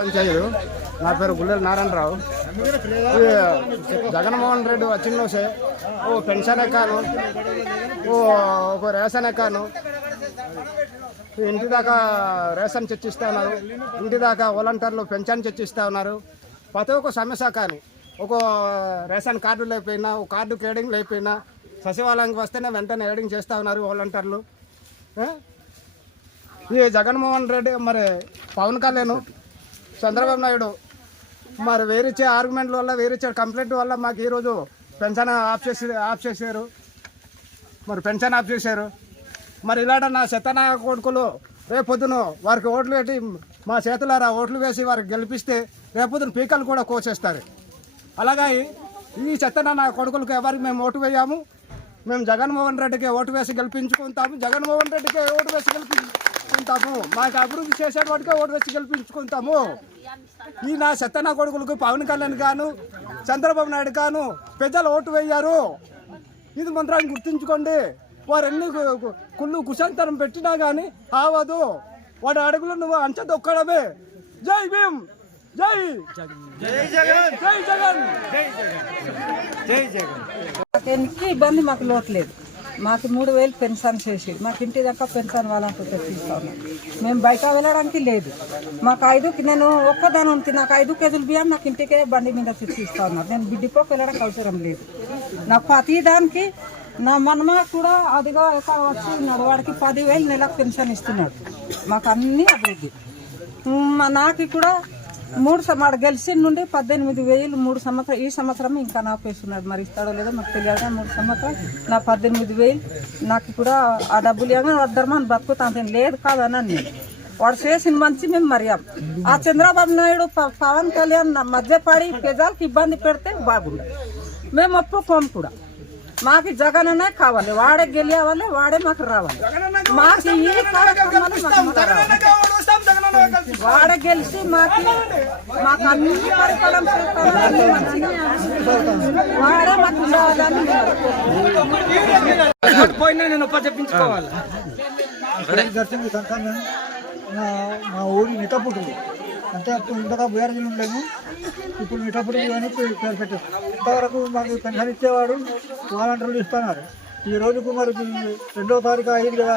పంచాయతీ నా పేరు గుల్లెల నారాయణరావు. జగన్మోహన్ రెడ్డి వచ్చినసే ఓ పెన్షన్ ఎక్కాను, ఒక రేషన్ ఎక్కాను, ఇంటి దాకా రేషన్ చర్చిస్తూ ఉన్నారు, ఇంటి దాకా వాలంటీర్లు పెన్షన్ చర్చిస్తూ ఉన్నారు. ప్రతి ఒక్క సమస్య కానీ ఒక రేషన్ కార్డు లేకపోయినా, ఒక కార్డు కేడింగ్ లేకపోయినా సచివాలయానికి వస్తేనే వెంటనే ఏడింగ్ చేస్తూ ఉన్నారు వాలంటీర్లు. ఈ జగన్మోహన్ రెడ్డి మరి పవన్ కళ్యాణ్ చంద్రబాబు నాయుడు మరి వేరిచ్చే ఆర్గ్యుమెంట్ల వల్ల, వేరిచ్చే కంప్లైంట్ వల్ల మాకు ఈరోజు పెన్షన్ ఆఫ్ చేశారు. మరి పెన్షన్ ఆఫ్ చేశారు. మరి ఇలాంటి నా శతనా కొడుకులు రేపొద్దున వారికి ఓట్లు పెట్టి మా చేతులారా ఓట్లు వేసి వారికి గెలిపిస్తే రేపొద్దున పీకలు కూడా కోసేస్తారు. అలాగే ఈ చెత్తన నా కొడుకులకు ఎవరికి మేము ఓటు వేయాము, మేము జగన్మోహన్ రెడ్డికి ఓటు వేసి గెలిపించుకుంటాము, జగన్మోహన్ రెడ్డికి ఓటు వేసి గెలిపించుకుంటాము, మాకు అభివృద్ధి చేసేవాడికే ఓటు వేసి గెలిపించుకుంటాము. ఈ నా చెత్తన కొడుకులకు పవన్ కళ్యాణ్ గాను, చంద్రబాబు నాయుడు గాను ప్రజలు ఓటు వేయారు. ఇది మంత్రాన్ని గుర్తుంచుకోండి. వారు ఎన్ని కుళ్ళు కుశాంతరం పెట్టినా కానీ ఆవదు. వాడి అడుగులు నువ్వు అంచెదొక్కడమే. జై భీమ్, జై జగన్, జై జగన్, జై జగన్. ఇబ్బంది మాకు లోట్లేదు. మాకు 3000 పెన్షన్ చేసి మాకు ఇంటి దాకా పెన్షన్ వాళ్ళంతా తెప్పిస్తాను. మేము బయట వెళ్ళడానికి లేదు. మాకు నేను ఒక్కదాని ఉంది, నాకు 5 కేజీలు బియ్యం నాకు ఇంటికే బండి మీద తెచ్చిస్తా ఉన్నారు. నేను బిడ్డిపోకి వెళ్ళడానికి అవసరం లేదు. నాకు ప్రతి దానికి నా మనమ కూడా అదిగా వచ్చి ఉన్నాడు, వాడికి 10,000 నెలకు పెన్షన్ ఇస్తున్నాడు. మాకు అన్నీ అభివృద్ధి. నాకు కూడా 3 గెలిచి నుండి 18,000 3 సంవత్సరం. ఈ సంవత్సరం ఇంకా నాకు వేస్తున్నాడు, మరి ఇస్తాడో లేదో మాకు తెలియదు. 3 సంవత్సరం నా 18,000 నాకు కూడా ఆ డబ్బులు ఇవ్వగానే వద్దరమని బతుకుతాను లేదు కాదన్నా. నేను వాడు చేసిన మంచి మేము మర్యాం. ఆ చంద్రబాబు నాయుడు పవన్ కళ్యాణ్ మధ్యపడి ప్రజలకు ఇబ్బంది పెడితే బాగుండదు. మేము ఒప్పుకోము కూడా. మాకు జగన్ అనే కావాలి, వాడే గెలియావాలి, వాడే మాకు రావాలి. మాకు ఈ కార్యక్రమాలు వాడే గెలిచి మాకు అన్ని పరిపాలన వాడే మాకు ఉండాలని చెప్పించుకోవాలి. మా ఊరి మిఠాపుట్టులు అంటే అప్పుడు ఇంతగా బీఆర్జీలు ఉండలేము, ఇప్పుడు మిఠాపుట్టులు అని పేరు పెట్టారు. ఇంతవరకు మాకు పెన్షన్ ఇచ్చేవాడు, వాలంటీర్లు ఇస్తున్నారు. ఈ రోజుకు మరి 2వ తారీఖు అయింది కదా,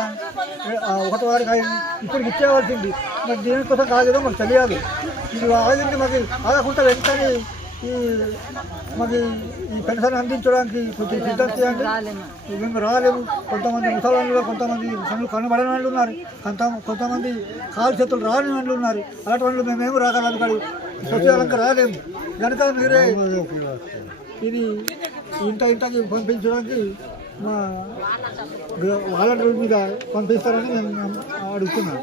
1వ తారీఖు అయింది, ఇప్పటికి ఇచ్చేవాల్సింది. మరి దీనికోసం కాలేదో మాకు తెలియదు. ఇది ఆగింది, మాకు ఆగకుండా వెంటనే మాకు ఈ పెన్షన్ అందించడానికి కొంచెం సిద్ధం చేయండి. మేము రాలేము. కొంతమంది ముసలాళ్ళు, కొంతమంది కనబడని వాళ్ళు ఉన్నారు, కొంతమంది కాలు చేతులు రాని వాళ్ళు ఉన్నారు. అలాంటి వాళ్ళు మేమేమి రాగలం కాదు, సచివాలయంగా రాలేము. కనుక మీరే ఇది ఇంటికి పంపించడానికి మా వాలంటీర్ మీద పంపిస్తారని మేము అడుగుతున్నాం.